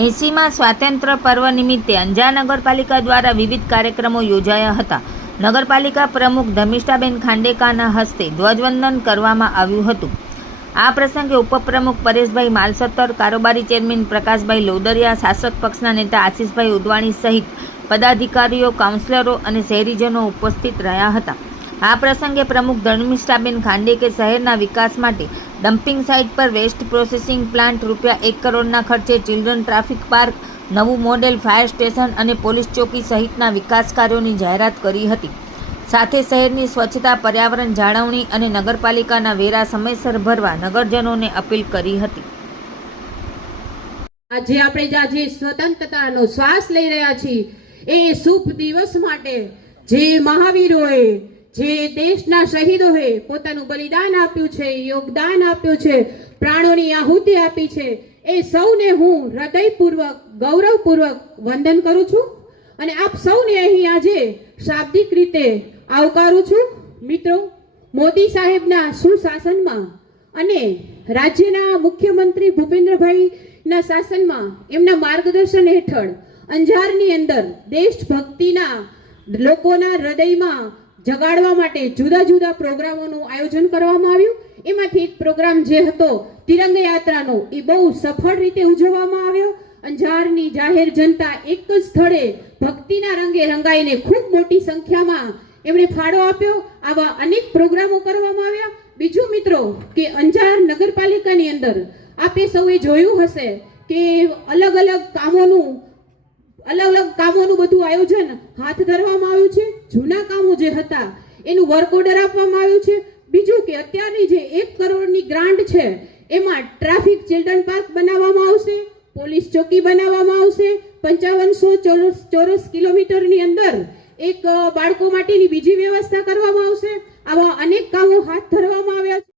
80માં સ્વાતંત્ર્ય પર્વ નિમિત્તે અંજાર નગરપાલિકા દ્વારા વિવિધ કાર્યક્રમો યોજાયા હતા. નગરપાલિકા પ્રમુખ ધર્મિષ્ઠાબેન ખાંડેકરના હસ્તે ધ્વજવંદન કરવામાં આવ્યું હતું. આ પ્રસંગે ઉપપ્રમુખ પરેશભાઈ માલસત્તર, કારોબારી ચેરમેન પ્રકાશભાઈ લોદરિયા, શાસક પક્ષના નેતા આશીષભાઈ ઉદવાણી સહિત પદાધિકારીઓ, કાઉન્સિલરો અને શહેરીજનો ઉપસ્થિત રહ્યા હતા. આ પ્રસંગે પ્રમુખ ધર્મિષ્ઠાબેન ખાંડેકે શહેરના વિકાસ માટે ડમ્પિંગ સાઇટ પર વેસ્ટ પ્રોસેસિંગ પ્લાન્ટ, ₹1 કરોડના ખર્ચે ચિલ્ડ્રન ટ્રાફિક પાર્ક, નવું મોડેલ ફાયર સ્ટેશન અને પોલીસ ચોકી સહિતના વિકાસ કાર્યોની જાહેરાત કરી હતી. સાથે શહેરની સ્વચ્છતા, પર્યાવરણ જાળવણી અને નગરપાલિકાના વેરા સમયસર ભરવા નગરજનોને અપીલ કરી હતી. આજે આપણે સ્વતંત્રતાનો શ્વાસ લઈ રહ્યા છીએ એ શુભ દિવસ માટે જે મહાવીરોએ, જે દેશના શહીદોએ પોતાનું બલિદાન આપ્યું છે, યોગદાન આપ્યું છે, પ્રાણોની આહુતિ આપી છે, એ સૌને હું હૃદયપૂર્વક, ગૌરવપૂર્વક વંદન કરું છું અને આપ સૌને અહીં આજે શાબ્દિક રીતે આવકારું છું. મિત્રો, મોદી સાહેબના સુશાસનમાં અને રાજ્યના મુખ્યમંત્રી ભૂપેન્દ્રભાઈના શાસનમાં, એમના માર્ગદર્શન હેઠળ અંજારની અંદર દેશભક્તિના લોકોના હૃદયમાં જગાડવા માટે જુદા જુદા પ્રોગ્રામોનું આયોજન કરવામાં આવ્યું. એમાંથી એક પ્રોગ્રામ જે હતો તિરંગા યાત્રાનો, એ બહુ સફળ રીતે ઉજવવામાં આવ્યો. અંજારની જાહેર જનતા એક જ સ્થળે ભક્તિના રંગે રંગાઈને ખૂબ મોટી સંખ્યામાં એમણે ફાળો આપ્યો. આવા અનેક પ્રોગ્રામો કરવામાં આવ્યા. બીજું મિત્રો, કે અંજાર નગરપાલિકાની અંદર આપે સૌએ જોયું હશે કે અલગ અલગ કામોનું બધું આયોજન હાથ ધરવામાં આવ્યું છે. જૂના કામો જે હતા એનું વર્ક ઓર્ડર આપવામાં આવ્યું છે. બીજું કે અત્યારની જે 1 કરોડની ગ્રાન્ટ છે એમાં ટ્રાફિક ચિલ્ડ્રન પાર્ક બનાવવામાં આવશે, પોલીસ ચોકી બનાવવામાં આવશે, 5500 ચોરસ કિલોમીટરની અંદર એક બાળકો માટેની બીજી વ્યવસ્થા કરવામાં આવશે. આવા અનેક કામો હાથ ધરવામાં